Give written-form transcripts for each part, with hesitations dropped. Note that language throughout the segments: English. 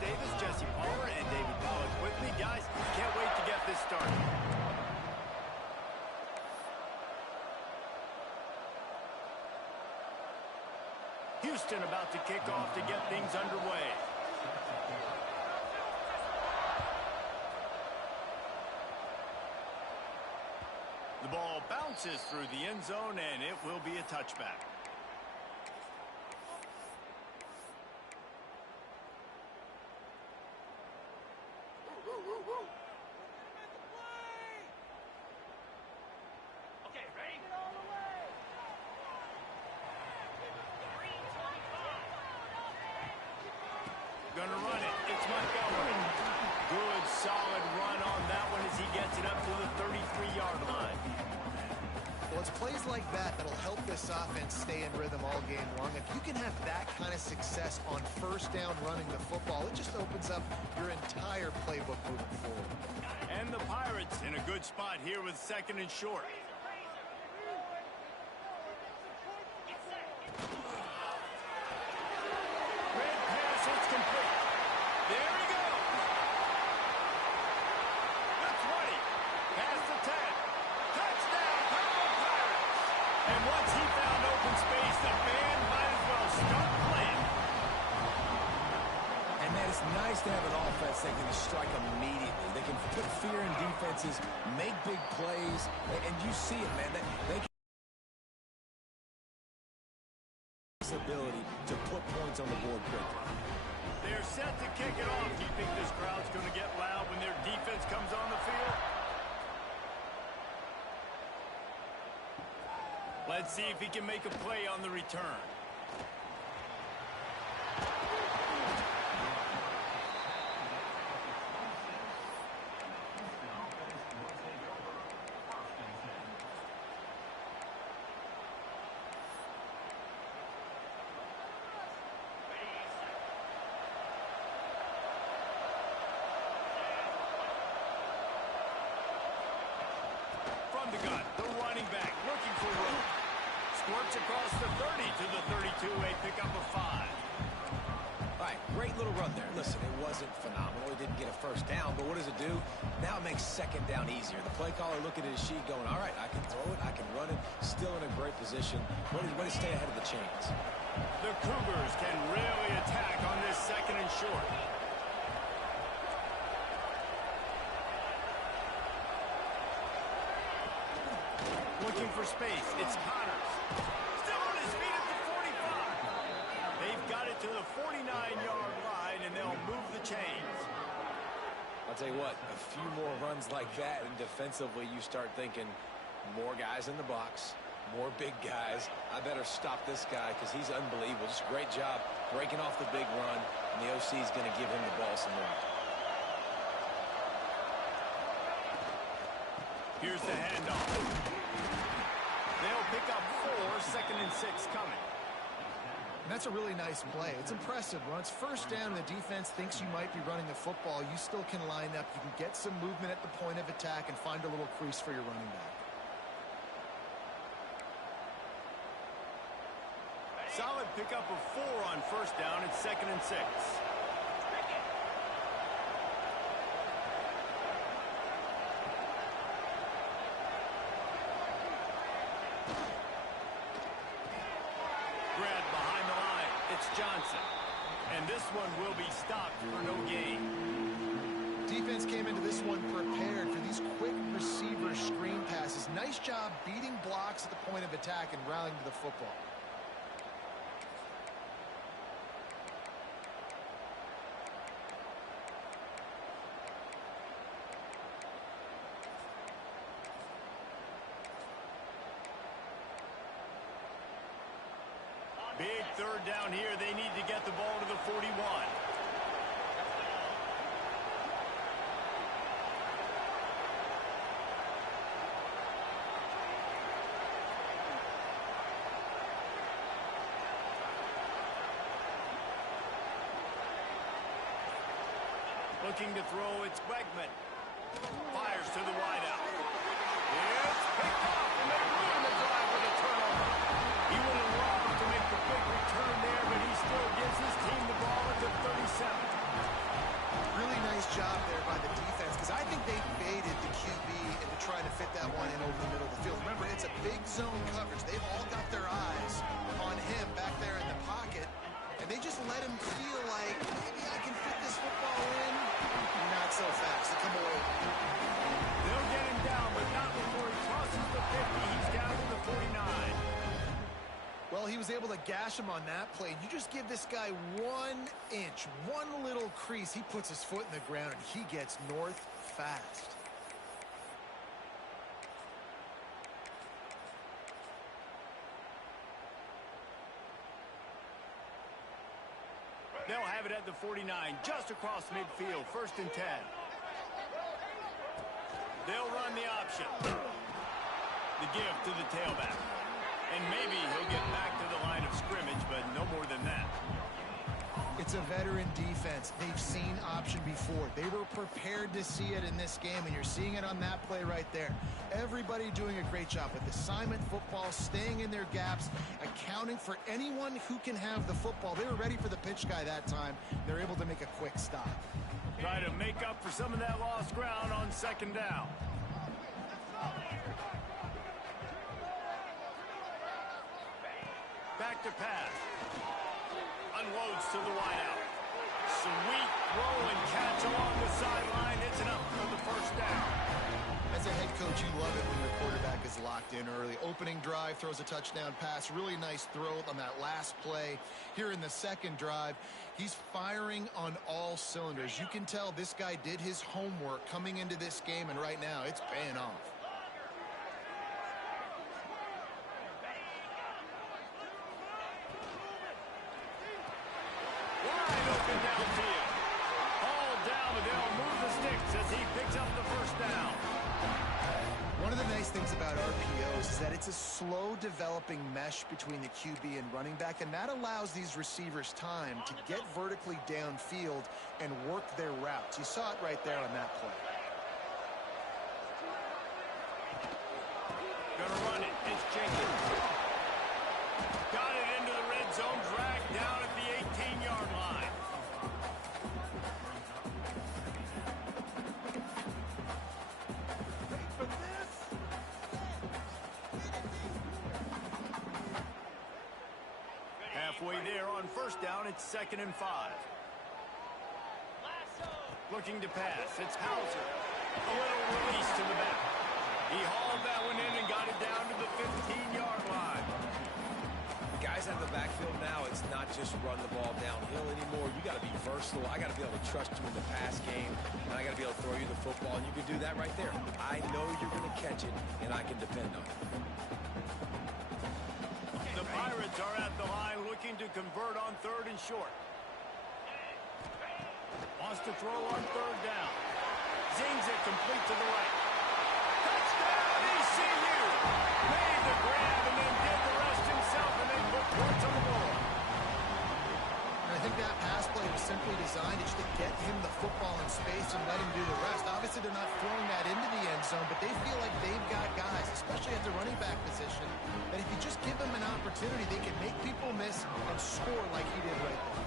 Davis, Jesse Palmer, and David Pollack with me. Guys, can't wait to get this started. Houston about to kick off to get things underway. The ball bounces through the end zone, and it will be a touchback. Gonna run it. It's Montgomery. Good, solid run on that one as he gets it up to the 33-yard line. Well, it's plays like that that'll help this offense stay in rhythm all game long. If you can have that kind of success on first down running the football, it just opens up your entire playbook moving forward. And the Pirates in a good spot here with 2nd and short. Great pass, it's complete. There he goes. The 20, past the 10. Touchdown, Pirates. And once he found open space, the band might as well start playing. And man, it's nice to have an offense that can strike immediately. They can put fear in defenses, make big plays, and you see it, man. They can ability to put points on the board quickly. They're set to kick it off. Do you think this crowd's going to get loud when their defense comes on the field? Let's see if he can make a play on the return. From the gun, the running back looking for room. Squirts across the 30 to the 32, a pickup of 5. All right, great little run there. Listen, it wasn't phenomenal. He didn't get a first down, but what does it do? Now it makes 2nd down easier. The play caller looking at his sheet going, all right, I can throw it, I can run it, still in a great position. Way to stay ahead of the chains. The Cougars can really attack on this 2nd and short. Looking for space. It's Connors. Still on his feet at the 45. They've got it to the 49-yard line, and they'll move the chains. I'll tell you what, a few more runs like that, and defensively you start thinking more guys in the box, more big guys. I better stop this guy because he's unbelievable. Just a great job breaking off the big run, and the OC is going to give him the ball some more. Here's the handoff. They'll pick up 4, 2nd and 6 coming. And that's a really nice play. It's impressive. When it's first down and the defense thinks you might be running the football, you still can line up. You can get some movement at the point of attack and find a little crease for your running back. Solid pickup of 4 on first down. It's 2nd and 6. Grab behind the line. It's Johnson. And this one will be stopped for no gain. Defense came into this one prepared for these quick receiver screen passes. Nice job beating blocks at the point of attack and rallying to the football. Big 3rd down here. They need to get the ball to the 41. Looking to throw, it's Wegman. Fires to the wideout. It's picked off, and they ruin the drive with a turnover. He would have loved to make the big return there, but he still gives his team the ball at the 37. gash him on that play. You just give this guy 1 inch, one little crease. He puts his foot in the ground, and he gets north fast. They'll have it at the 49, just across midfield, 1st and 10. They'll run the option. The give to the tailback. And maybe he'll get back to the line of scrimmage, but no more than that. It's a veteran defense. They've seen option before. They were prepared to see it in this game, and you're seeing it on that play right there. Everybody doing a great job with assignment football, staying in their gaps, accounting for anyone who can have the football. They were ready for the pitch guy that time. They're able to make a quick stop. Try to make up for some of that lost ground on 2nd down. Back to pass. Unloads to the wideout. Sweet throw and catch along the sideline. It's enough for the 1st down. As a head coach, you love it when your quarterback is locked in early. Opening drive, throws a touchdown pass. Really nice throw on that last play. Here in the 2nd drive, he's firing on all cylinders. You can tell this guy did his homework coming into this game, and right now it's paying off. Wide open downfield. All down, but they'll move the sticks as he picks up the 1st down. One of the nice things about RPOs is that it's a slow developing mesh between the QB and running back, and that allows these receivers time to get vertically downfield and work their routes. You saw it right there on that play. Gonna run it. It's Jenkins. Got it into the red zone, dragged down at the 18-yard line. Halfway there on 1st down, it's 2nd and 5. Looking to pass, it's Hauser. A little release to the back. He hauled that one in and got it down to the 15-yard line. Guys out of the backfield now, it's not just run the ball downhill anymore. You got to be versatile. I got to be able to trust you in the pass game, and I got to be able to throw you the football, and you can do that right there. I know you're going to catch it, and I can depend on it. The Pirates are at the line looking to convert on 3rd and short. Wants to throw on 3rd down. Zings it complete to the right. Touchdown, ECU! Made the grab and then did the rest himself, and then put points on the board. I think that pass play was simply designed just to get him the football in space and let him do the rest. Obviously, they're not throwing that into the end zone, but they feel like they've got guys, especially at the running back position, that if you just give them an opportunity, they can make people miss and score like he did right there.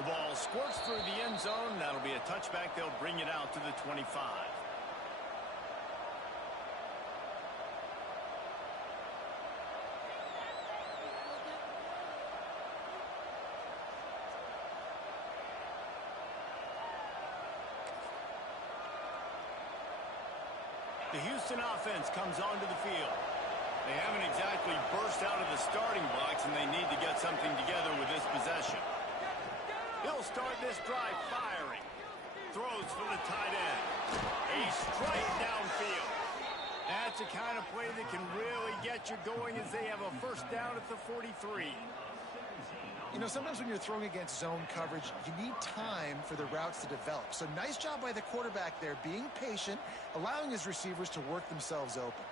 The ball squirts through the end zone. That'll be a touchback. They'll bring it out to the 25. The Houston offense comes onto the field. They haven't exactly burst out of the starting blocks, and they need to get something together with this possession. He'll start this drive firing. Throws for the tight end. A strike downfield. That's the kind of play that can really get you going as they have a 1st down at the 43. You know, sometimes when you're throwing against zone coverage, you need time for the routes to develop. So nice job by the quarterback there, being patient, allowing his receivers to work themselves open.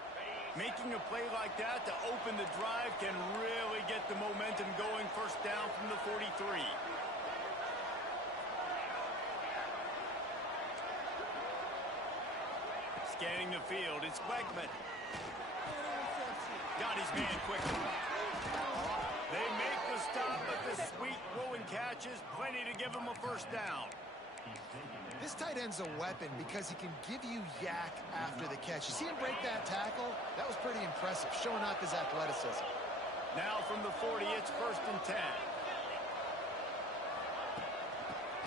Making a play like that to open the drive can really get the momentum going. 1st down from the 43. Scanning the field, it's Wegman. Got his man quickly. They make the stop, but the sweet throw and catch is plenty to give him a 1st down. This tight end's a weapon because he can give you yak after the catch. You see him break that tackle? That was pretty impressive, showing off his athleticism. Now from the 40, it's 1st and 10.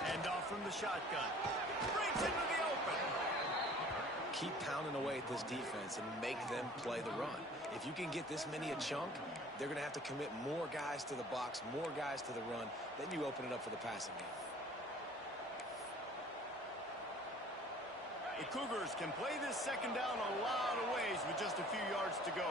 Hand off from the shotgun. Brings into the open. keep pounding away at this defense and make them play the run. If you can get this many a chunk, they're going to have to commit more guys to the box, more guys to the run. Then you open it up for the passing game. The Cougars can play this second down a lot of ways with just a few yards to go.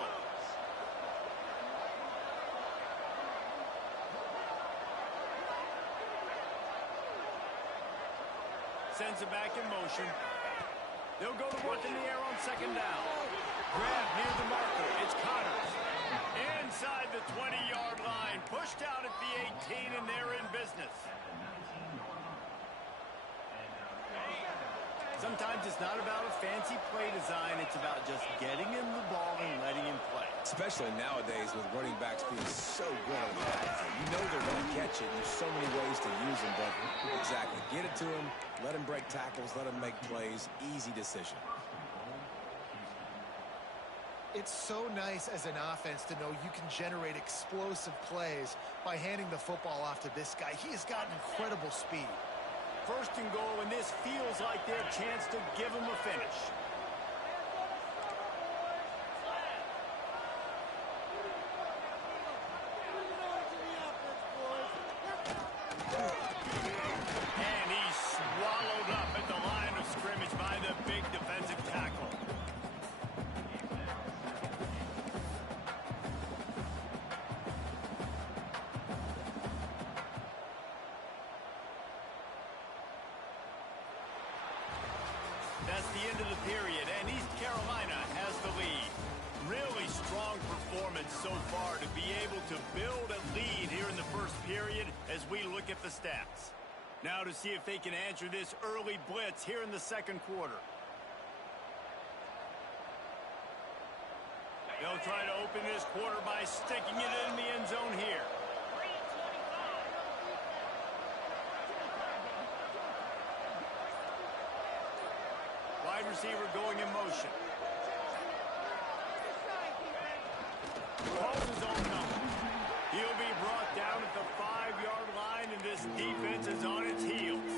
Sends it back in motion. They'll go to work in the air on second down. Grab near the marker. It's Connors. Inside the 20-yard line. Pushed out at the 18, and they're in business. Sometimes it's not about a fancy play design. It's about just getting him the ball and letting him play. Especially nowadays with running backs being so good at that. You know they're going to catch it. There's so many ways to use them, but exactly. Get it to him, let him break tackles, let him make plays. Easy decision. It's so nice as an offense to know you can generate explosive plays by handing the football off to this guy. He has got incredible speed. First and goal, and this feels like their chance to give him a finish. And he's swallowed up at the line of scrimmage by the big defensive tackle. That's the end of the period, and East Carolina has the lead. Really strong performance so far to be able to build a lead here in the first period as we look at the stats. Now to see if they can answer this early blitz here in the second quarter. They'll try to open this quarter by sticking it in the end zone here. Wide receiver going in motion. Calls his own number. He'll be brought down at the 5-yard line, and this defense is on its heels.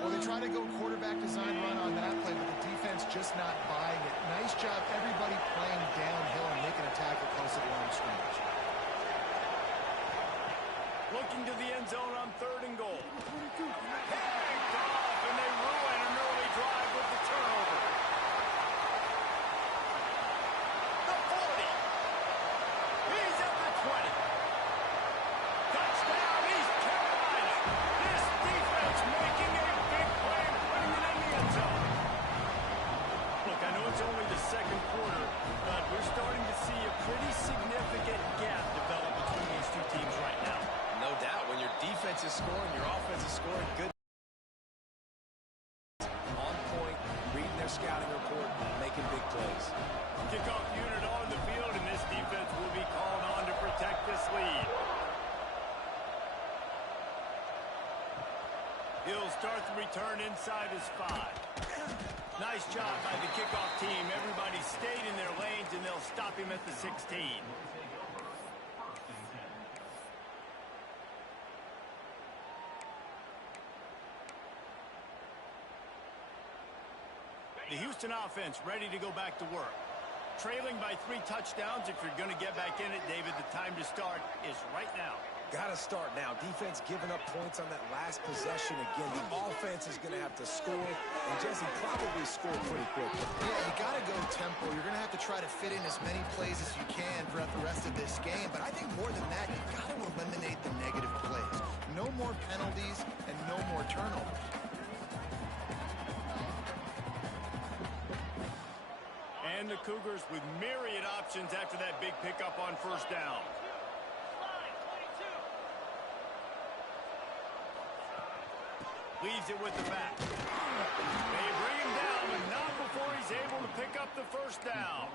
Well, they try to go quarterback design run on that play, but the defense just not buying it. Nice job, everybody playing downhill and making a tackle close to the line of scrimmage. Looking to the end zone on third and goal. Picked off, and they ruin an early drive with the turnover. The 40. He's at the 20. Touchdown, East Carolina. This defense making a big play and putting it in the end zone. Look, I know it's only the second quarter, but we're starting to see a pretty significant gap develop between these two teams right now. No doubt. When your defense is scoring, your offense is scoring good. On point, reading their scouting report, making big plays. Kickoff unit on the field, and this defense will be called on to protect this lead. He'll start the return inside his 5. Nice job by the kickoff team. Everybody stayed in their lanes, and they'll stop him at the 16. The Houston offense ready to go back to work. Trailing by 3 touchdowns. If you're going to get back in it, David, the time to start is right now. Got to start now. Defense giving up points on that last possession again. The offense is going to have to score, and Jesse probably scored pretty quickly. Yeah, you got to go tempo. You're going to have to try to fit in as many plays as you can throughout the rest of this game. But I think more than that, you got to eliminate the negative plays. No more penalties and no more turnovers. And the Cougars with myriad options after that big pickup on first down. Leaves it with the back. They bring him down, but not before he's able to pick up the first down.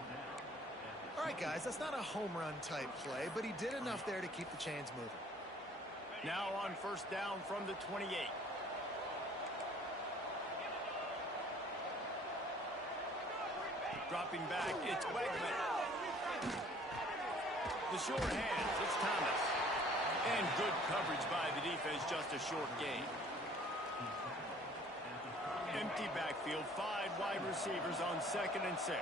All right, guys, that's not a home run type play, but he did enough there to keep the chains moving. Now on first down from the 28. Dropping back, it's Wegman. The short hands, it's Thomas. And good coverage by the defense, just a short gain. And empty backfield, 5 wide receivers on 2nd and 6.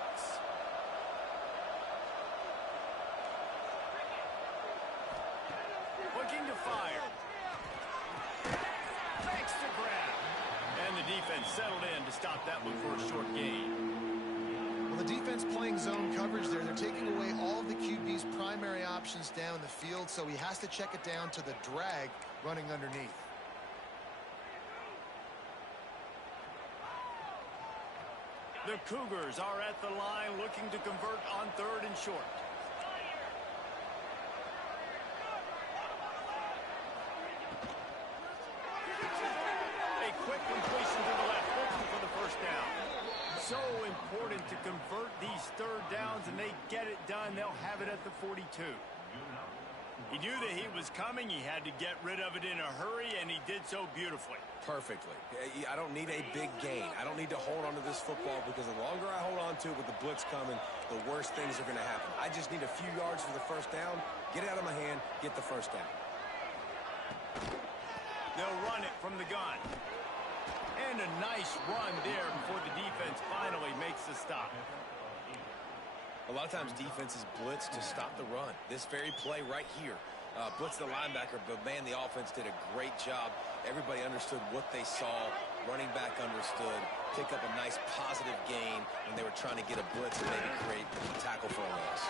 Looking to fire. Makes the grab. And the defense settled in to stop that one for a short gain. Well, the defense playing zone coverage there. They're taking away all of the QB's primary options down the field, so he has to check it down to the drag running underneath. The Cougars are at the line looking to convert on 3rd and short. A quick completion to the left, looking for the first down. So important to convert these 3rd downs, and they get it done. They'll have it at the 42. He knew that he was coming. He had to get rid of it in a hurry, and he did so beautifully. Perfectly. I don't need a big gain. I don't need to hold on to this football because the longer I hold on to it with the blitz coming, the worse things are going to happen. I just need a few yards for the first down, get it out of my hand, get the first down. They'll run it from the gun. And a nice run there before the defense finally makes the stop. A lot of times defenses blitz to stop the run. This very play right here, blitz the linebacker, but man, the offense did a great job. Everybody understood what they saw. Running back understood. Pick up a nice positive gain when they were trying to get a blitz and maybe create a tackle for a loss.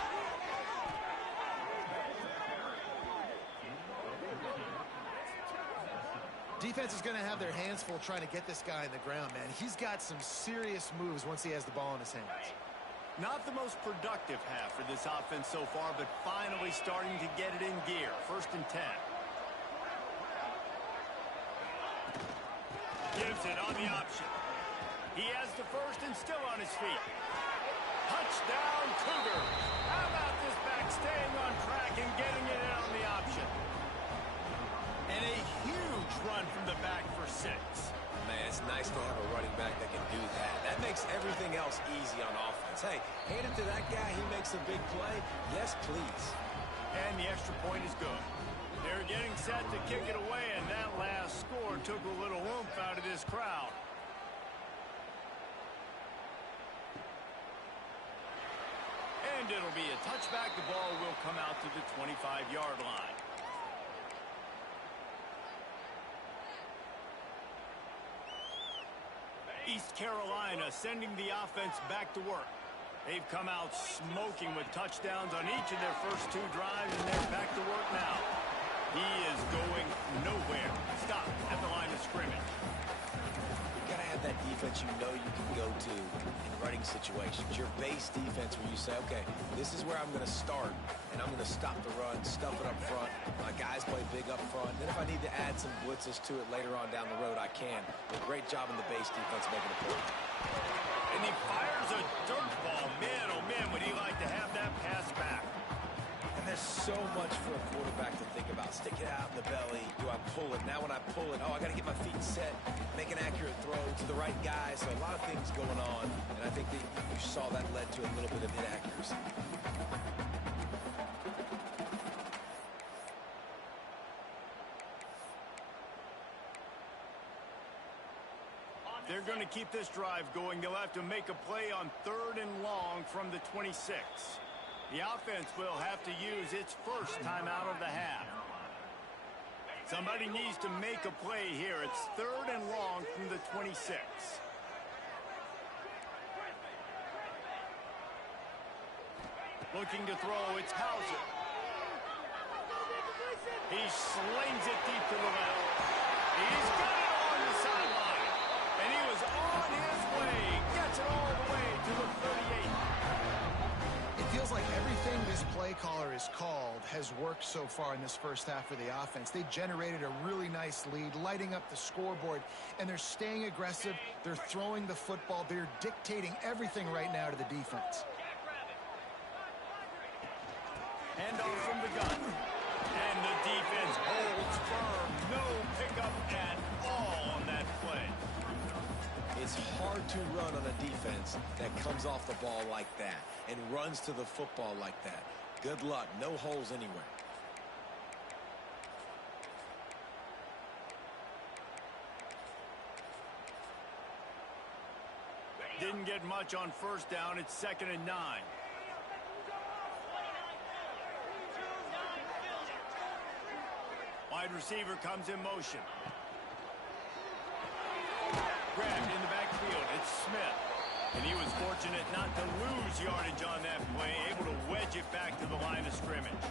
Defense is going to have their hands full trying to get this guy in the ground, man. He's got some serious moves once he has the ball in his hands. Not the most productive half for this offense so far, but finally starting to get it in gear. 1st and 10. Gives it on the option. He has the first and still on his feet. Touchdown, Cougar. How about this back staying on track and getting it in on the option? And a huge run from the back for 6. Man, it's nice to have a running back that can do that. That makes everything else easy on offense. Hey, hand it to that guy. He makes a big play. Yes, please. And the extra point is good. They're getting set to kick it away, and that last score took a little oomph out of this crowd. And it'll be a touchback. The ball will come out to the 25-yard line. East Carolina sending the offense back to work. They've come out smoking with touchdowns on each of their first 2 drives, and they're back to work now. He is going nowhere. Stop at the line of scrimmage. You got to have that defense you know you can go to in running situations. Your base defense where you say, okay, this is where I'm going to start, and I'm going to stop the run, stuff it up front. My guys play big up front. Then if I need to add some blitzes to it later on down the road, I can. A great job in the base defense making a play. And he fires a dirt ball. Man, oh man, would he like to have that pass back. And there's so much for a quarterback to think about. Stick it out in the belly. Do I pull it? Now when I pull it, I got to get my feet set, make an accurate throw to the right guy. So a lot of things going on. And I think that you saw that led to a little bit of inaccuracy. They're going to keep this drive going. They'll have to make a play on 3rd and long from the 26. The offense will have to use its first timeout of the half. Somebody needs to make a play here. It's 3rd and long from the 26. Looking to throw, it's Hauser. He slings it deep to the left. He's got it on the sideline. And he was on his way. Gets it all the way to the 38. It feels like everything this play caller has called has worked so far in this first half for the offense. They generated a really nice lead, lighting up the scoreboard, and they're staying aggressive. They're throwing the football. They're dictating everything right now to the defense. Hand off from the gun. And the defense holds firm. No pickup at all on that play. It's hard to run on a defense that comes off the ball like that and runs to the football like that. Good luck. No holes anywhere. didn't get much on first down. It's 2nd and 9. Wide receiver comes in motion. Grabbed in the backfield. It's Smith. And he was fortunate not to lose yardage on that play, able to wedge it back to the line of scrimmage.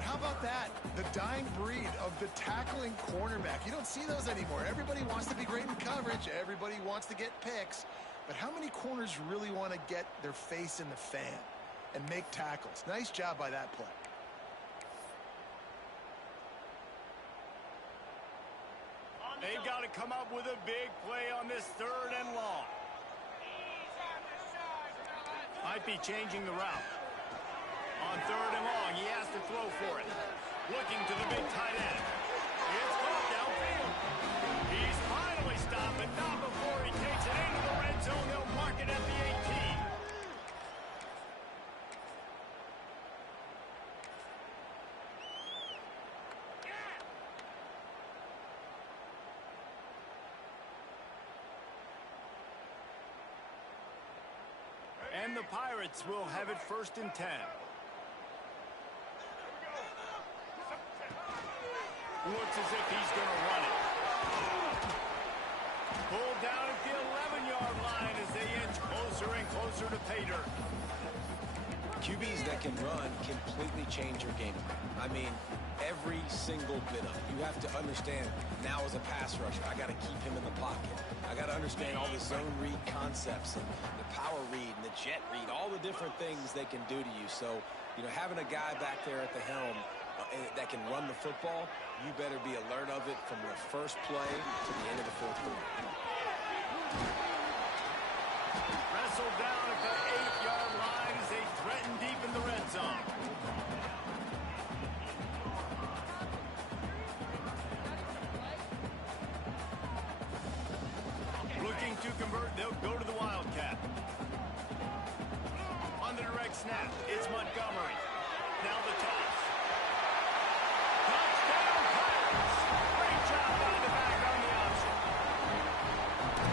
How about that? The dying breed of the tackling cornerback. You don't see those anymore. Everybody wants to be great in coverage. Everybody wants to get picks. But how many corners really want to get their face in the fan and make tackles? Nice job by that play. They've got to come up with a big play on this 3rd and long. Might be changing the route. On 3rd and long, he has to throw for it. Looking to the big tight end. It's caught downfield. He's finally stopped, but not before he takes it into the red zone. They'll mark it at the 18. And the Pirates will have it 1st and 10. Looks as if he's going to run it. Pulled down at the 11-yard line as they inch closer and closer to pay dirt. QBs that can run completely change your game. I mean, every single bit of it. You have to understand, now as a pass rusher, I got to keep him in the pocket. I got to understand all the zone read concepts and the power read and the jet read, all the different things they can do to you. So, you know, having a guy back there at the helm that can run the football, you better be alert of it from the first play to the end of the 4th quarter. Wrestled down at the 8-yard line as they threaten deep in the red zone. Looking to convert, they'll go to the Wildcat. On the direct snap, it's Montgomery. Now the toss. Touchdown, Pirates! Great job by the back on the option.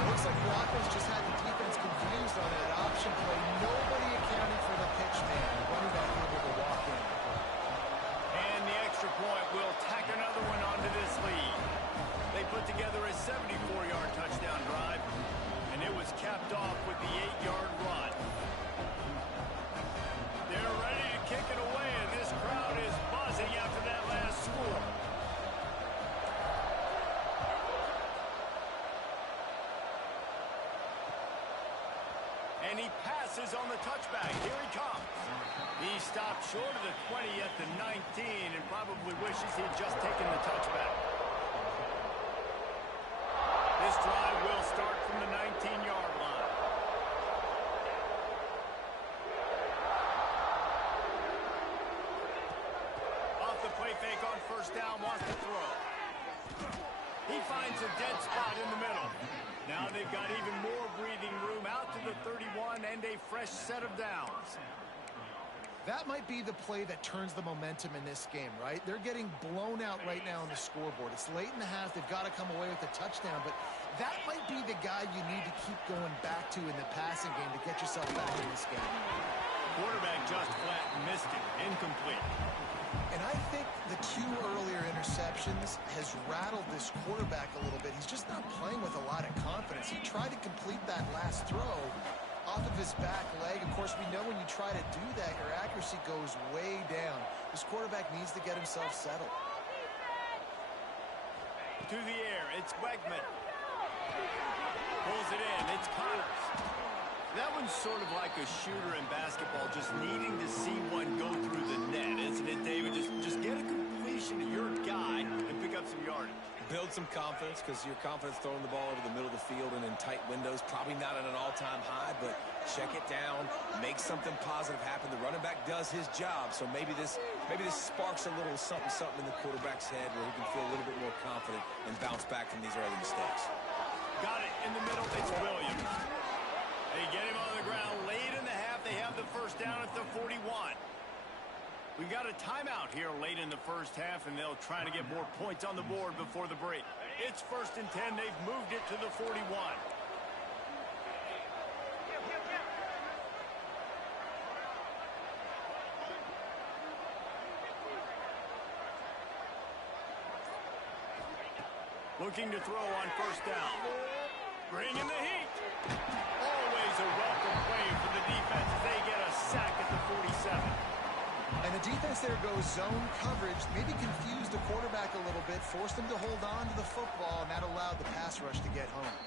Looks like Broncos just had the defense confused on that option play. Nobody accounting for the pitch man. Running back able to walk in. And the extra point will tack another one onto this lead. They put together a 74-yard touchdown drive, and it was capped off with the 8-yard run. They're ready to kick it away, and this crowd is buzzing after that last score. And he passes on the touchback. Here he comes. He stopped short of the 20 at the 19 and probably wishes he had just taken the touchback. This drive will start from the 19-yard line. Off the play fake on first down, wants to throw. He finds a dead spot in the middle. Now they've got even more breathing room out to the 31 and a fresh set of downs. That might be the play that turns the momentum in this game, right? They're getting blown out right now on the scoreboard. It's late in the half. They've got to come away with a touchdown, but that might be the guy you need to keep going back to in the passing game to get yourself back in this game. Quarterback just flat missed it. Incomplete. And I think the 2 earlier interceptions has rattled this quarterback a little bit. He's just not playing with a lot of confidence. He tried to complete that last throw off of his back leg. Of course, we know when you try to do that, your accuracy goes way down. This quarterback needs to get himself settled. To the air, it's Wegman. Pulls it in, it's Connors. That one's sort of like a shooter in basketball, just needing to see one go through the net, isn't it, David? Just get a completion to your guy and pick up some yardage. Build some confidence, because your confidence throwing the ball over the middle of the field and in tight windows, probably not at an all-time high, but check it down, make something positive happen. The running back does his job, so maybe this sparks a little something in the quarterback's head where he can feel a little bit more confident and bounce back from these early mistakes. Got it in the middle, it's Williams. They get him on the ground late in the half. They have the first down at the 41. We've got a timeout here late in the first half, and they'll try to get more points on the board before the break. It's 1st and 10. They've moved it to the 41. Looking to throw on first down. Bringing the heat. Always a welcome play for the defense as they get a sack at the 47. And the defense there goes zone coverage, maybe confused the quarterback a little bit, forced him to hold on to the football, and that allowed the pass rush to get home.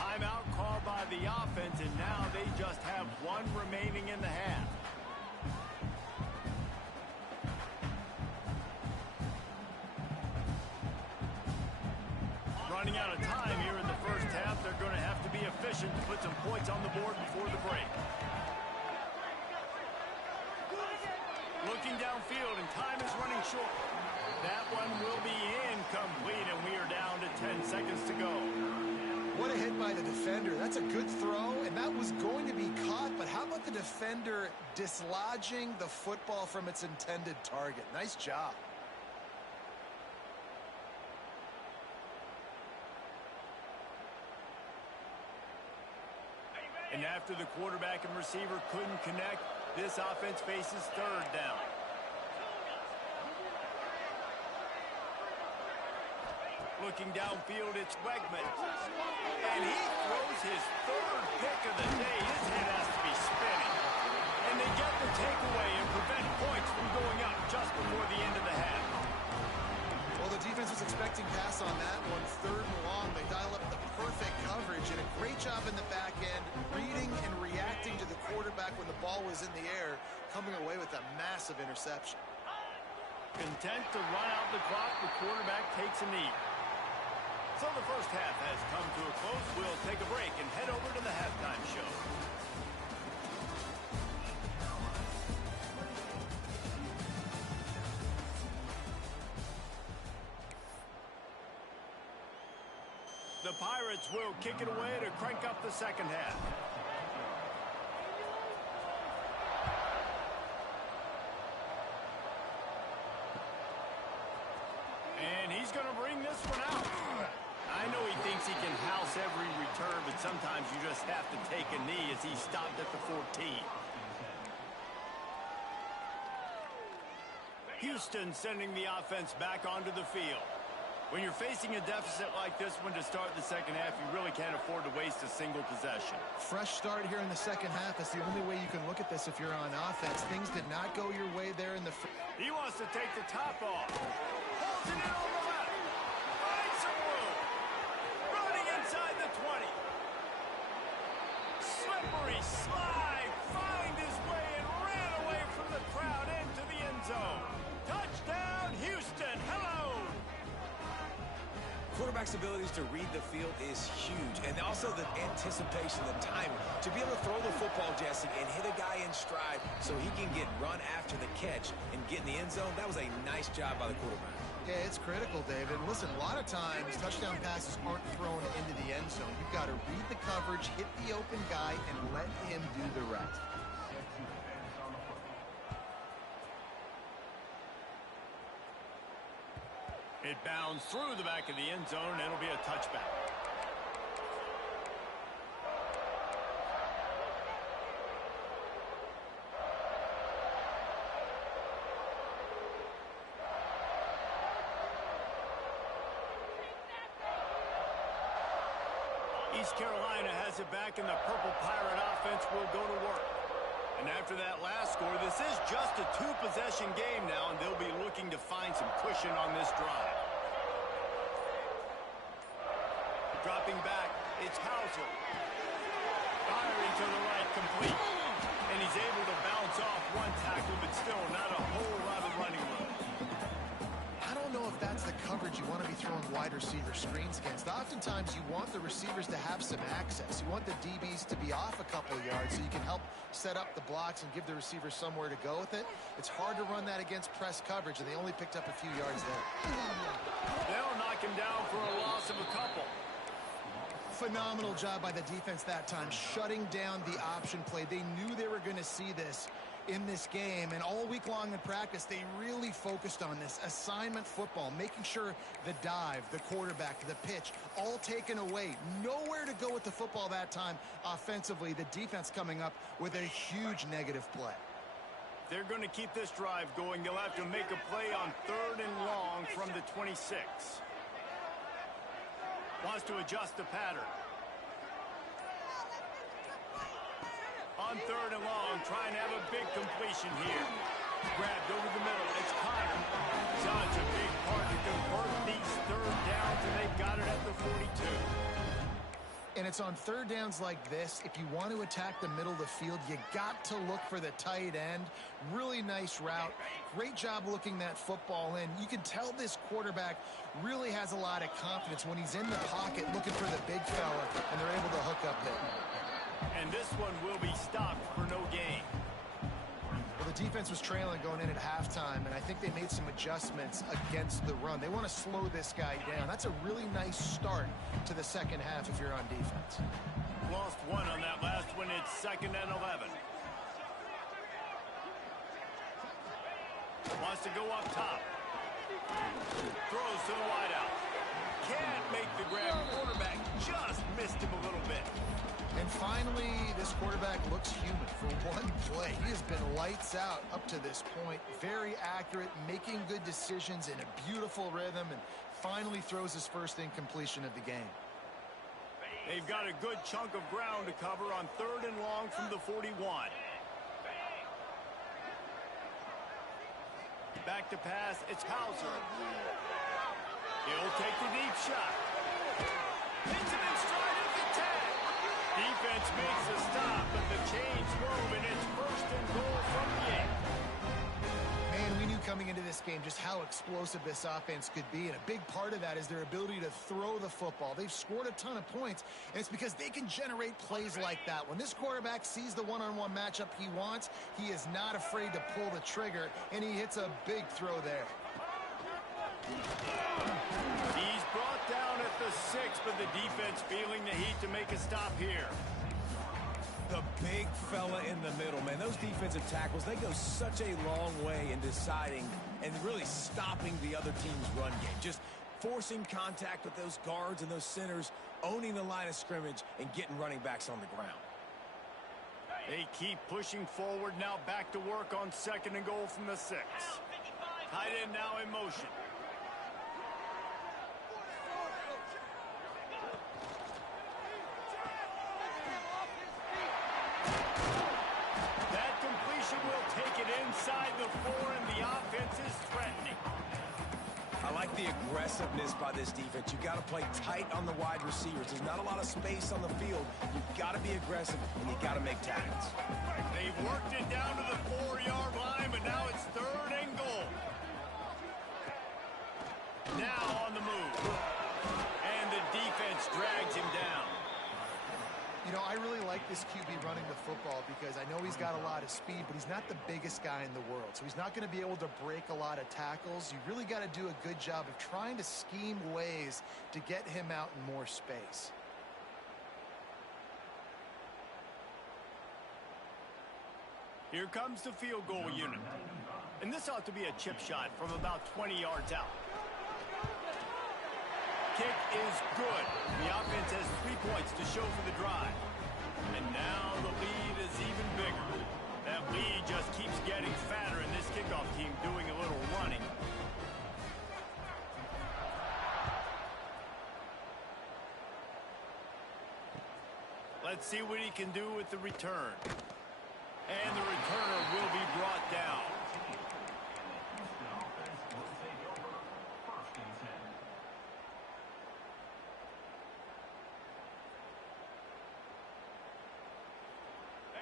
Timeout called by the offense, and now they just have one remaining in the half. Running out of time here in the first half. They're going to have to be efficient to put some points on the board before the break. Looking downfield, and time is running short. That one will be incomplete, and we are down to 10 seconds to go. What a hit by the defender. That's a good throw, and that was going to be caught, but how about the defender dislodging the football from its intended target? Nice job. And after the quarterback and receiver couldn't connect, this offense faces third down. Looking downfield, it's Wegman. And he throws his third pick of the day. His head has to be spinning. And they get the takeaway and prevent points from going up just before the end of the half. Well, the defense was expecting pass on that one. Third and long. They dial up the perfect coverage and a great job in the back end, reading and reacting to the quarterback when the ball was in the air, coming away with a massive interception. Content to run out the clock, the quarterback takes a knee. So the first half has come to a close. We'll take a break and head over to the halftime show. The Pirates will kick it away to crank up the second half. And he's going to bring this one out. I know he thinks he can house every return, but sometimes you just have to take a knee as he stopped at the 14. Houston sending the offense back onto the field. When you're facing a deficit like this one to start the second half, you really can't afford to waste a single possession. Fresh start here in the second half. That's the only way you can look at this if you're on offense. Things did not go your way there in the He wants to take the top off. Holds it in on the left. Finds some room. Running inside the 20. Slippery slide. Find his way and ran away from the crowd into the end zone. Touchdown, Houston. Hello. Quarterback's abilities to read the field is huge, and also the anticipation, the timing. To be able to throw the football, Jesse, and hit a guy in stride so he can get run after the catch and get in the end zone, that was a nice job by the quarterback. Yeah, it's critical, David. Listen, a lot of times touchdown passes aren't thrown into the end zone. You've got to read the coverage, hit the open guy, and let him do the rest. It bounds through the back of the end zone, and it'll be a touchback. East Carolina has it back, and the Purple Pirate offense will go to work. And after that last score, this is just a two-possession game now, and they'll be looking to find some cushion on this drive. Dropping back, it's Hauser. Firing to the right, complete. And he's able to bounce off one tackle, but still not a whole lot of running room. I don't know if that's the coverage you want to be throwing wide receiver screens against. Oftentimes you want the receivers to have some access. You want the DBs to be off a couple of yards so you can help set up the blocks and give the receiver somewhere to go with it. It's hard to run that against press coverage, and they only picked up a few yards there. They'll knock him down for a loss of a couple. Phenomenal job by the defense that time, shutting down the option play. They knew they were going to see this in this game, and all week long in practice, they really focused on this assignment football, making sure the dive, the quarterback, the pitch, all taken away. Nowhere to go with the football that time offensively. The defense coming up with a huge negative play. They're going to keep this drive going. They'll have to make a play on 3rd and long from the 26. Wants to adjust the pattern. On 3rd and long, trying to have a big completion here. Grabbed over the middle. It's Connor. Such a big part to convert these 3rd downs, and they've got it at the 42. And it's on 3rd downs like this. If you want to attack the middle of the field, you got to look for the tight end. Really nice route. Great job looking that football in. You can tell this quarterback really has a lot of confidence when he's in the pocket looking for the big fella, and they're able to hook up there. And this one will be stopped for no gain. Well, the defense was trailing going in at halftime, and I think they made some adjustments against the run. They want to slow this guy down. That's a really nice start to the second half if you're on defense. Lost one on that last one. It's 2nd and 11. Wants to go up top. Throws to the wideout. Can't make the grab. Quarterback just missed him a little bit. And finally, this quarterback looks human for one play. He has been lights out up to this point. Very accurate, making good decisions in a beautiful rhythm, and finally throws his first incompletion of the game. They've got a good chunk of ground to cover on 3rd and long from the 41. Back to pass, it's Hauser. He'll take the deep shot. Hits him in stride of the tag. Defense makes a stop, but the chains move, and it's 1st and goal from the 8. Man, we knew coming into this game just how explosive this offense could be, and a big part of that is their ability to throw the football. They've scored a ton of points, and it's because they can generate plays like that. When this quarterback sees the one-on-one matchup he wants, he is not afraid to pull the trigger, and he hits a big throw there. He's brought down at the 6, but the defense feeling the heat to make a stop here. The big fella in the middle, man. Those defensive tackles, they go such a long way in deciding and really stopping the other team's run game. Just forcing contact with those guards and those centers, owning the line of scrimmage, and getting running backs on the ground. They keep pushing forward, now back to work on 2nd and goal from the 6. Tight end now in motion. Will take it inside the 4, and the offense is threatening. I like the aggressiveness by this defense. You got to play tight on the wide receivers. There's not a lot of space on the field. You've got to be aggressive, and you got to make tackles. They've worked it down to the 4-yard line, but now it's 3rd and goal. Now on the move. And the defense drags him down. You know, I really like this QB running the football because I know he's got a lot of speed, but he's not the biggest guy in the world. So he's not going to be able to break a lot of tackles. You really got to do a good job of trying to scheme ways to get him out in more space. Here comes the field goal unit. And this ought to be a chip shot from about 20 yards out. Kick is good. The offense has 3 points to show for the drive. And now the lead is even bigger. That lead just keeps getting fatter, and this kickoff team doing a little running. Let's see what he can do with the return. And the returner will be brought down.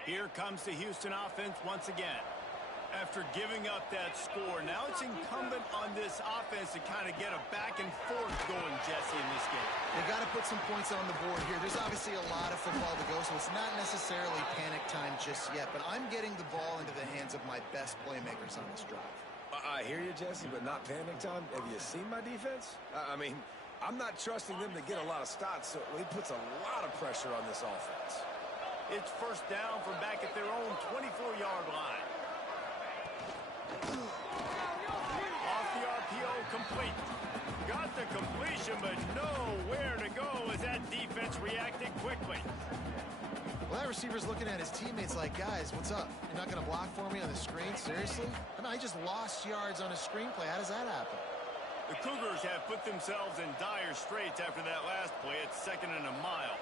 Here comes the Houston offense once again. After giving up that score, now it's incumbent on this offense to kind of get a back and forth going, Jesse, in this game. They got to put some points on the board here. There's obviously a lot of football to go, so it's not necessarily panic time just yet, but I'm getting the ball into the hands of my best playmakers on this drive. I hear you, Jesse, but not panic time. Have you seen my defense? I mean, I'm not trusting them to get a lot of stops, so it puts a lot of pressure on this offense. It's 1st down from back at their own 24-yard line. Off the RPO, complete. Got the completion, but nowhere to go as that defense reacted quickly. Well, that receiver's looking at his teammates like, guys, what's up? You're not going to block for me on the screen? Seriously? I mean, I just lost yards on a screenplay. How does that happen? The Cougars have put themselves in dire straits after that last play. It's 2nd and a mile.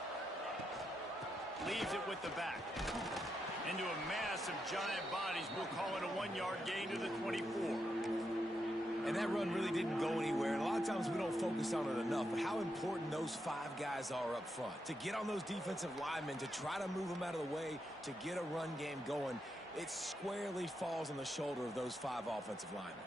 Leaves it with the back. Into a mass of giant bodies. We'll call it a 1-yard gain to the 24. And that run really didn't go anywhere. And a lot of times we don't focus on it enough. But how important those 5 guys are up front. To get on those defensive linemen, to try to move them out of the way, to get a run game going, it squarely falls on the shoulder of those 5 offensive linemen.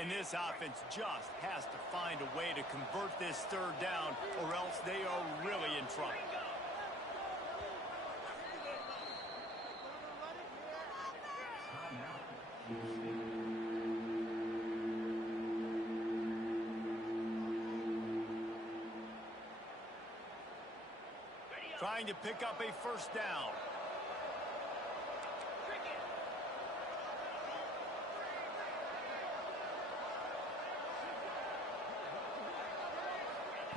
And this offense just has to find a way to convert this 3rd down, or else they are really in trouble. Trying to pick up a 1st down.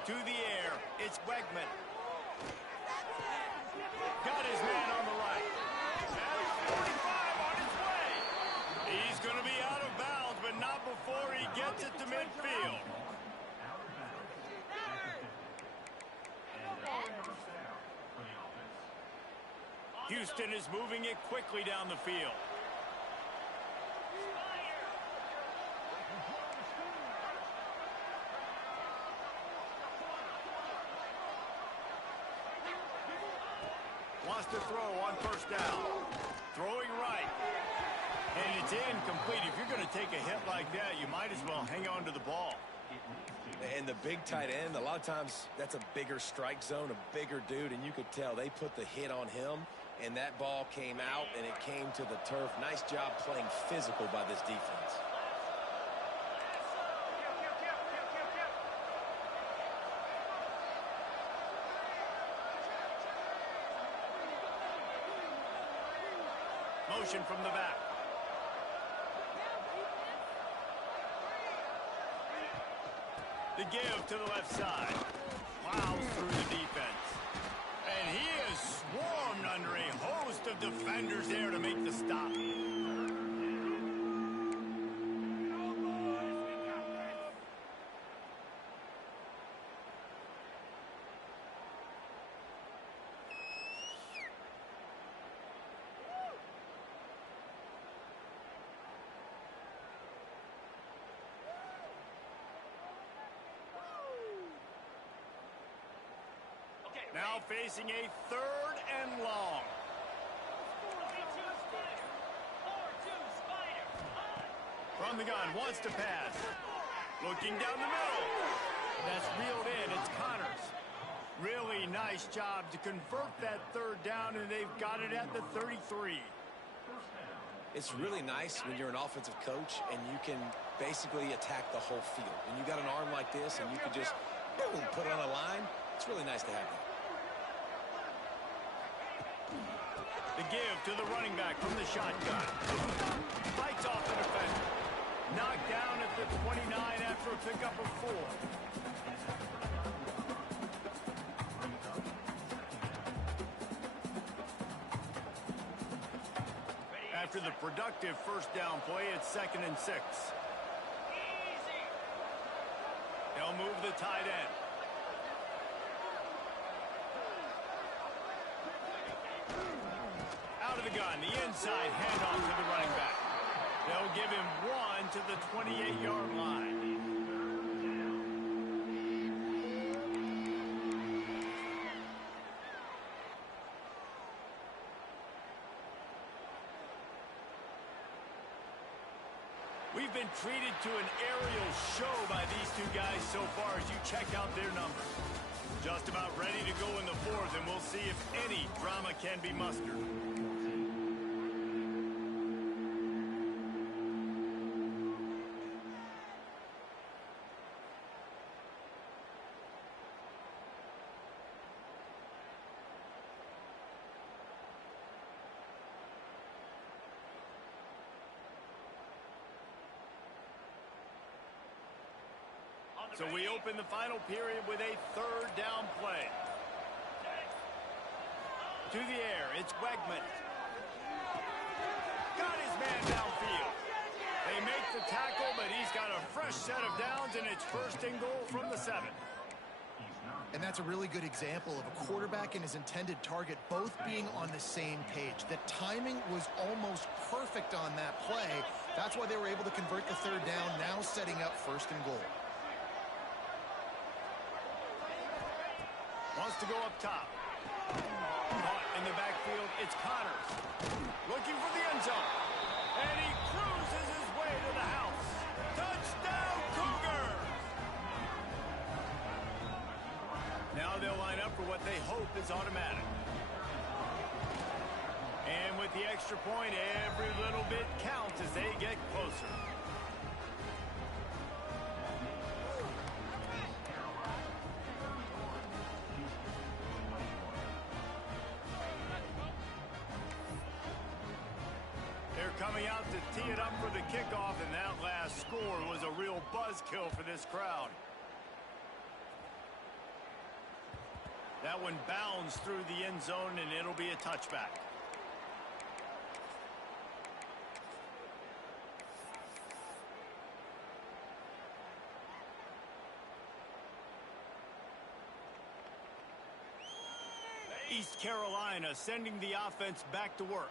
To the air, it's Wegman. Got his man on the right. And 45 on his way. He's going to be out of bounds, but not before he gets it to midfield. Houston is moving it quickly down the field. Wants to throw on 1st down. Throwing right. And it's incomplete. If you're going to take a hit like that, you might as well hang on to the ball. And the big tight end, a lot of times that's a bigger strike zone, a bigger dude, and you could tell they put the hit on him, and that ball came out, and it came to the turf. Nice job playing physical by this defense. Motion from the back. The give to the left side. Plows through the defense. And he is swarmed under a host of defenders there to make the stop. Now facing a 3rd and long. From the gun, wants to pass. Looking down the middle. That's reeled in. It's Connors. Really nice job to convert that 3rd down, and they've got it at the 33. It's really nice when you're an offensive coach and you can basically attack the whole field. When you got an arm like this and you can just, boom, put it on a line, it's really nice to have that. The give to the running back from the shotgun. Fights off the defender. Knocked down at the 29 after a pickup of 4. After the productive 1st down play, it's 2nd and 6. They'll move the tight end. Out of the gun, the inside handoff to the running back. They'll give him 1 to the 28-yard line. We've been treated to an aerial show by these 2 guys so far as you check out their numbers. Just about ready to go in the 4th, and we'll see if any drama can be mustered. So we open the final period with a 3rd down play. To the air, it's Wegman. Got his man downfield. They make the tackle, but he's got a fresh set of downs, and it's 1st and goal from the 7. And that's a really good example of a quarterback and his intended target both being on the same page. The timing was almost perfect on that play. That's why they were able to convert the 3rd down, now setting up 1st and goal. Wants to go up top. Caught in the backfield, it's Connors. Looking for the end zone. And he cruises his way to the house. Touchdown, Cougars! Now they'll line up for what they hope is automatic. And with the extra point, every little bit counts as they get closer. They're coming out to tee it up for the kickoff, and that last score was a real buzzkill for this crowd. That one bounds through the end zone, and it'll be a touchback. East Carolina sending the offense back to work.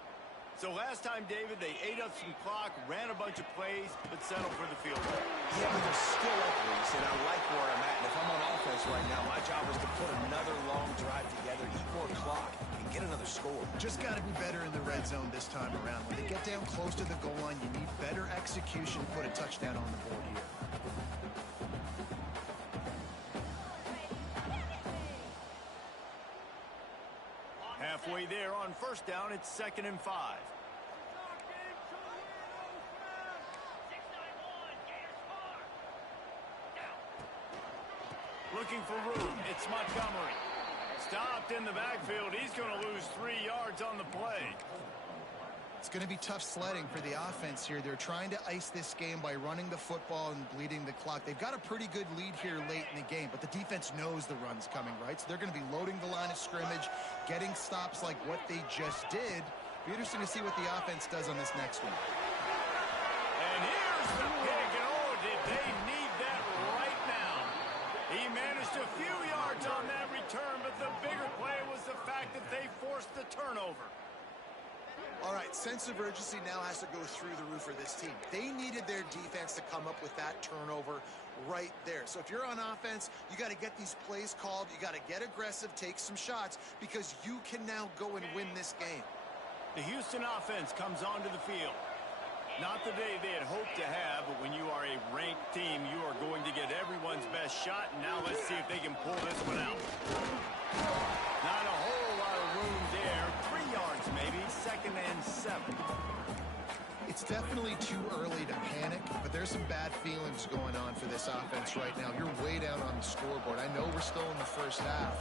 So last time, David, they ate up some clock, ran a bunch of plays, but settled for the field goal. Yeah, but they're still up, Reese, and I like where I'm at. And if I'm on offense right now, my job is to put another long drive together, eat more clock, and get another score. Just got to be better in the red zone this time around. When they get down close to the goal line, you need better execution to put a touchdown on the board here. Halfway there on 1st down, it's 2nd and 5. Looking for room, it's Montgomery. Stopped in the backfield. He's going to lose 3 yards on the play. It's going to be tough sledding for the offense here. They're trying to ice this game by running the football and bleeding the clock. They've got a pretty good lead here late in the game, but the defense knows the run's coming, right? So they're going to be loading the line of scrimmage, getting stops like what they just did. Be interesting to see what the offense does on this next one. And here's the pick, and oh, did they need that right now. He managed a few yards on that return, but the bigger play was the fact that they forced the turnover. All right, sense of urgency now has to go through the roof for this team. They needed their defense to come up with that turnover right there. So if you're on offense, you got to get these plays called. You got to get aggressive, take some shots, because you can now go and win this game. The Houston offense comes onto the field. Not the day they had hoped to have, but when you are a ranked team, you are going to get everyone's best shot. And now let's see if they can pull this one out. Not a whole lot of room there. 3 yards maybe. 2nd and 7. It's definitely too early to panic, but there's some bad feelings going on for this offense right now. You're way down on the scoreboard. I know we're still in the 1st half,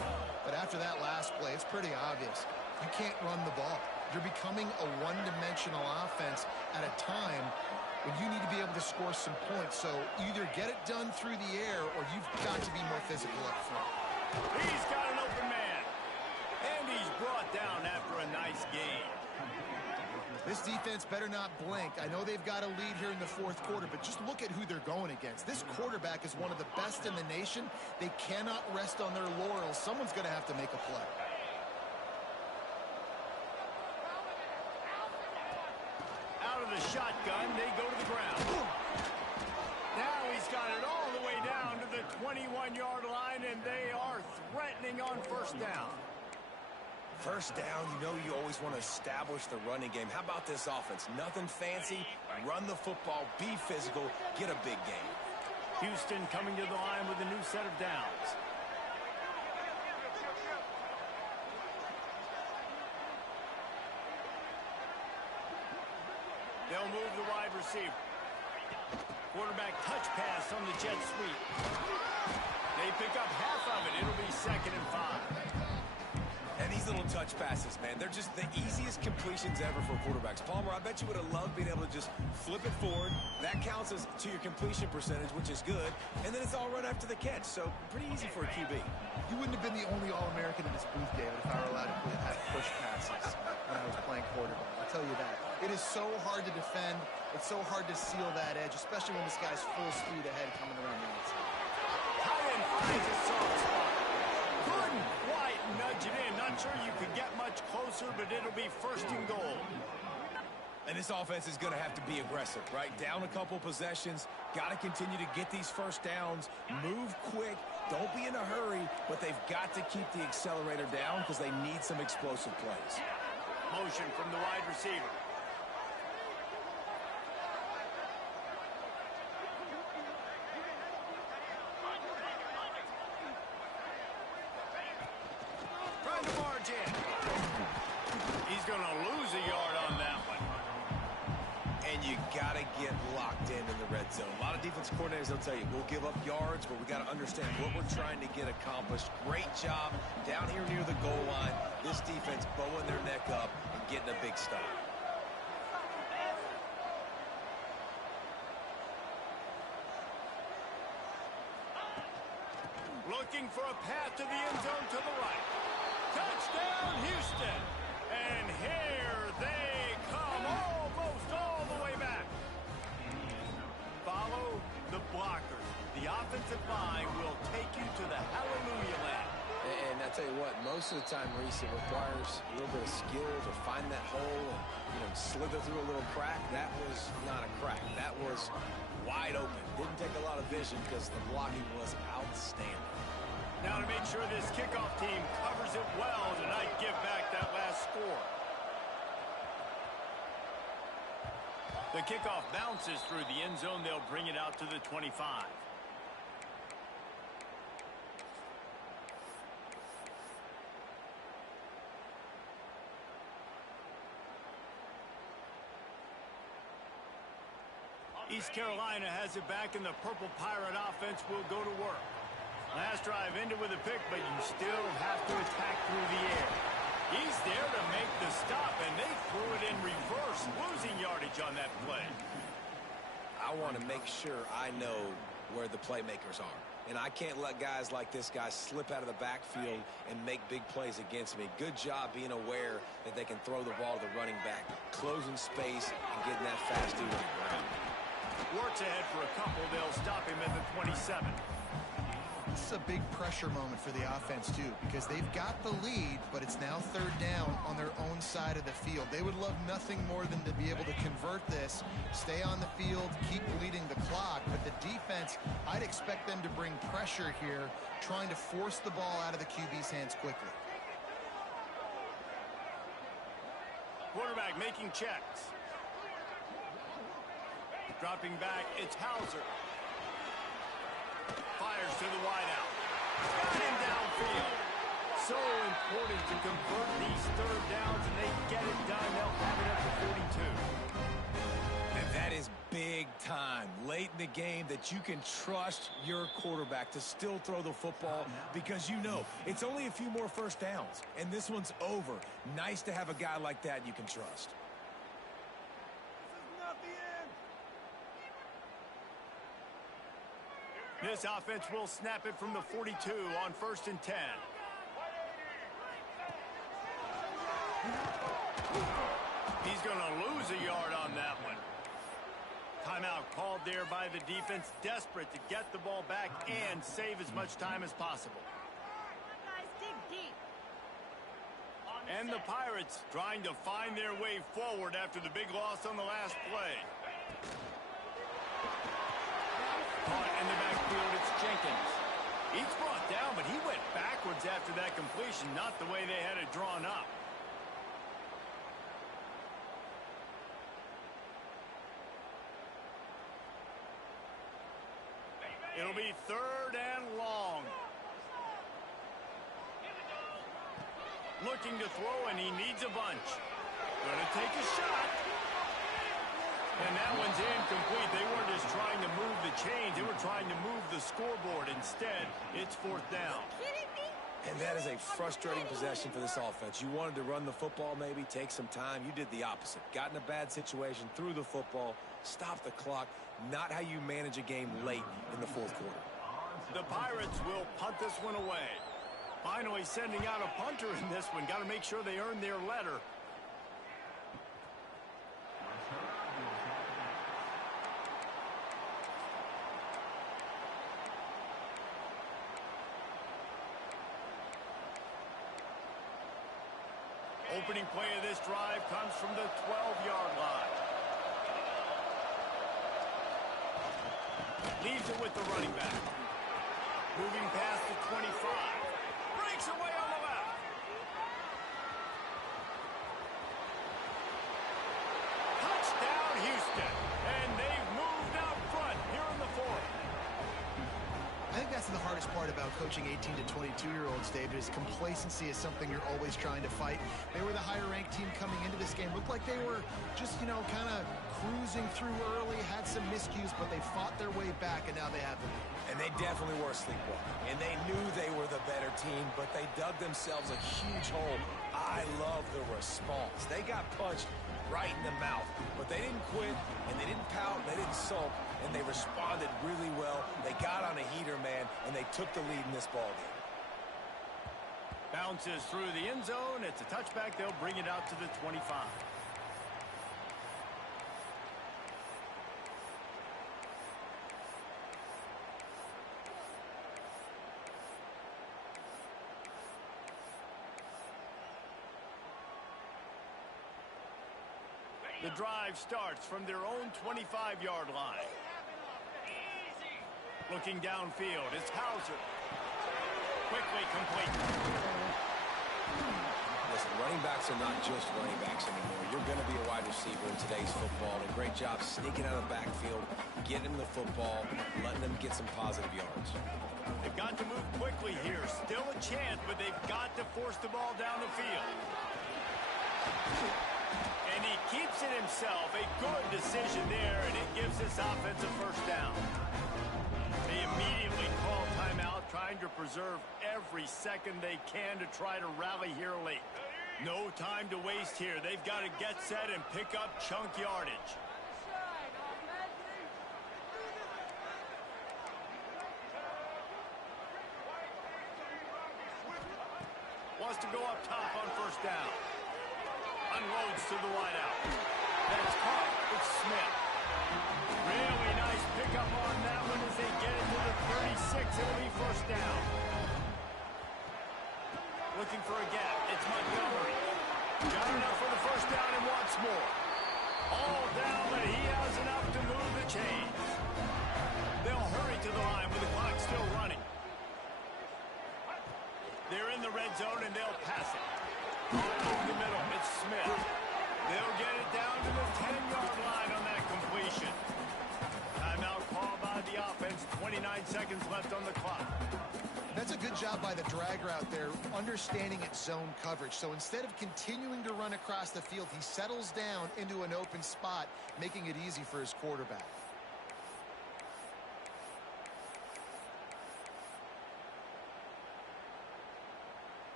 but after that last play, it's pretty obvious. You can't run the ball. You're becoming a one-dimensional offense at a time when you need to be able to score some points. So either get it done through the air or you've got to be more physical up front. He's got an open man. And he's brought down after a nice game. This defense better not blink. I know they've got a lead here in the 4th quarter, but just look at who they're going against. This quarterback is one of the best in the nation. They cannot rest on their laurels. Someone's going to have to make a play. Out of the shotgun, they go to the ground. Now he's got it all the way down to the 21-yard line, and they are threatening on 1st down. 1st down, you know you always want to establish the running game. How about this offense? Nothing fancy. Run the football, be physical, get a big game. Houston coming to the line with a new set of downs. They'll move the wide receiver. Quarterback touch pass on the jet sweep. They pick up half of it. It'll be 2nd and 5. And these little touch passes, man, they're just the easiest completions ever for quarterbacks. Palmer, I bet you would have loved being able to just flip it forward. That counts as to your completion percentage, which is good. And then it's all right after the catch, so pretty easy for a QB. You wouldn't have been the only All-American in this booth, David, if I were allowed to have push passes when I was playing quarterback. I'll tell you that. It is so hard to defend. It's so hard to seal that edge, especially when this guy's full speed ahead coming around the outside. Tight end finds a soft spot. Couldn't quite nudge it in. Not sure you could get much closer, but it'll be first and goal. And this offense is going to have to be aggressive, right? Down a couple possessions, got to continue to get these first downs, move quick, don't be in a hurry, but they've got to keep the accelerator down because they need some explosive plays. Motion from the wide receiver. Trying to barge in. He's going to lose a yard on that one. And you got to get locked in the red zone. A lot of defensive coordinators, they'll tell you, we'll give up yards, but we got to understand what we're trying to get accomplished. Great job down here near the goal line. This defense bowing their neck up and getting a big stop. Looking for a path to the end zone to the right. Touchdown, Houston. And here they come, almost all the way back. Follow the blockers. The offensive line will take you to the hallelujah land. And I tell you what, most of the time, Reese, it requires a little bit of skill to find that hole and, slither through a little crack. That was not a crack. That was wide open. Didn't take a lot of vision because the blocking was outstanding. Now to make sure this kickoff team covers it well tonight, give back that last score. The kickoff bounces through the end zone. They'll bring it out to the 25. East Carolina has it back, and the Purple Pirate offense will go to work. Last drive ended with a pick, but you still have to attack through the air. He's there to make the stop, and they threw it in reverse, losing yardage on that play. I want to make sure I know where the playmakers are. And I can't let guys like this guy slip out of the backfield and make big plays against me. Good job being aware that they can throw the ball to the running back, closing space, and getting that fast dude on the ground. Works ahead for a couple. They'll stop him at the 27. This is a big pressure moment for the offense, too, because they've got the lead, but it's now third down on their own side of the field. They would love nothing more than to be able to convert this, stay on the field, keep bleeding the clock. But the defense, I'd expect them to bring pressure here, trying to force the ball out of the QB's hands quickly. Quarterback making checks. Dropping back, it's Hauser. Fires to the wideout. Got him downfield. So important to convert these third downs, and they get it done. They'll have it at the 42. And that is big time late in the game that you can trust your quarterback to still throw the football because it's only a few more first downs, and this one's over. Nice to have a guy like that you can trust. This offense will snap it from the 42 on 1st and 10. He's going to lose a yard on that one. Timeout called there by the defense, desperate to get the ball back and save as much time as possible. And the Pirates trying to find their way forward after the big loss on the last play. Caught in the backfield, it's Jenkins. He's brought down, but he went backwards after that completion, not the way they had it drawn up. It'll be third and long. Looking to throw, and he needs a bunch. Gonna take a shot. And that one's incomplete. They weren't just trying to move the chains. They were trying to move the scoreboard. Instead, it's fourth down. And that is a frustrating possession for this offense. You wanted to run the football, maybe take some time. You did the opposite. Got in a bad situation, threw the football, stopped the clock. Not how you manage a game late in the fourth quarter. The Pirates will punt this one away. Finally sending out a punter in this one. Got to make sure they earn their letter. opening play of this drive comes from the 12-yard line. Leaves it with the running back. Moving past the 25. Breaks away on the left. Touchdown, Houston. And they've moved out front here in the fourth. I think that's the hardest part about coaching 18 to 22-year-olds, David, is complacency is something you're always trying to fight. They were the higher-ranked team coming into this game. Looked like they were just, kind of cruising through early, had some miscues, but they fought their way back, and now they have the lead. And they definitely were sleepwalking. And they knew they were the better team, but they dug themselves a huge hole. I love the response. They got punched right in the mouth, but they didn't quit, and they didn't pout, and they didn't sulk, and they responded really well. They got on a heater, man, and they took the lead in this ballgame. Bounces through the end zone. It's a touchback. They'll bring it out to the 25. The drive starts from their own 25-yard line. Looking downfield, it's Hauser. Quickly complete. Listen, running backs are not just running backs anymore. You're going to be a wide receiver in today's football. And a great job sneaking out of the backfield, getting them the football, letting them get some positive yards. They've got to move quickly here. Still a chance, but they've got to force the ball down the field. And he keeps it himself. A good decision there, and it gives this offense a first down. They immediately call timeout, trying to preserve every second they can to try to rally here late. No time to waste here. They've got to get set and pick up chunk yardage. Wants to go up top on first down. Unloads to the wideout. That's caught. It's Smith. Really nice pickup on that one as they get it to the 36. It'll be first down. Looking for a gap. It's Montgomery. Got enough for the first down and wants more. All down, but he has enough to move the chains. They'll hurry to the line with the clock still running. They're in the red zone and they'll pass it. Over the middle, it's Smith. They'll get it down to the 10-yard line on that completion. Timeout called by the offense. 29 seconds left on the clock. That's a good job by the drag route there, understanding its zone coverage. So instead of continuing to run across the field, he settles down into an open spot, making it easy for his quarterback.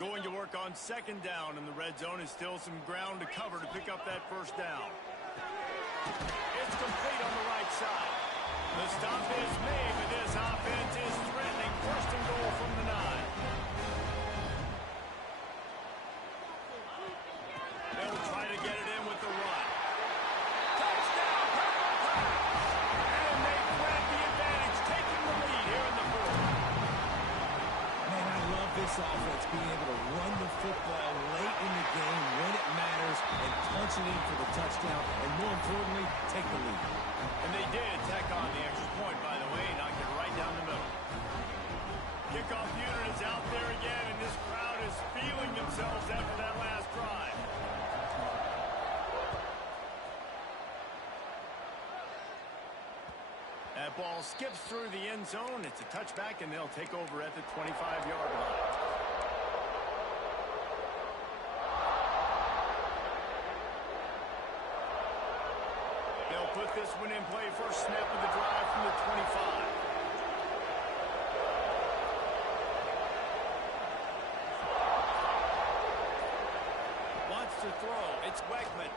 Going to work on second down in the red zone, is still some ground to cover to pick up that first down. It's complete on the right side. The stop is made, but this offense is threatening first and goal from the 9. They'll try to get it in with the run. Touchdown, Purple Pack! And they grab the advantage, taking the lead here in the fourth. Man, I love this offense being able to run the football late in the game when it matters and punch it in for the touchdown, and more importantly, take the lead. And they did tack on the extra point, by the way, knocked it right down the middle. Kickoff unit is out there again, and this crowd is feeling themselves after that last drive. That ball skips through the end zone. It's a touchback, and they'll take over at the 25-yard line. They'll put this one in play first snap of the drive from the 25. Wants to throw. It's Weckman.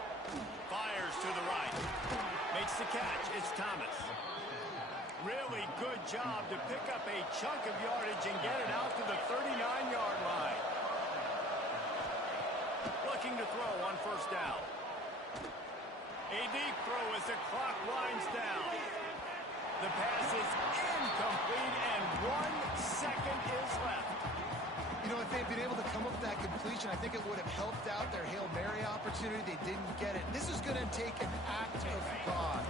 Fires to the right. Makes the catch. It's Thomas. Really good job to pick up a chunk of yardage and get it out to the 39-yard line. Looking to throw on first down. A deep throw as the clock winds down. The pass is incomplete, and 1 second is left. You know, if they'd been able to come up with that completion, I think it would have helped out their Hail Mary opportunity. They didn't get it. This is going to take an act of God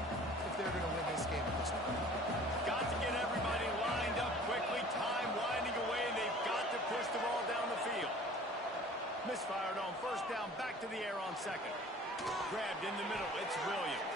if they're going to win this game at this point. Got to get everybody lined up quickly. Time winding away, and they've got to push the ball down the field. Misfired on first down, back to the air on second. Grabbed in the middle, it's Williams.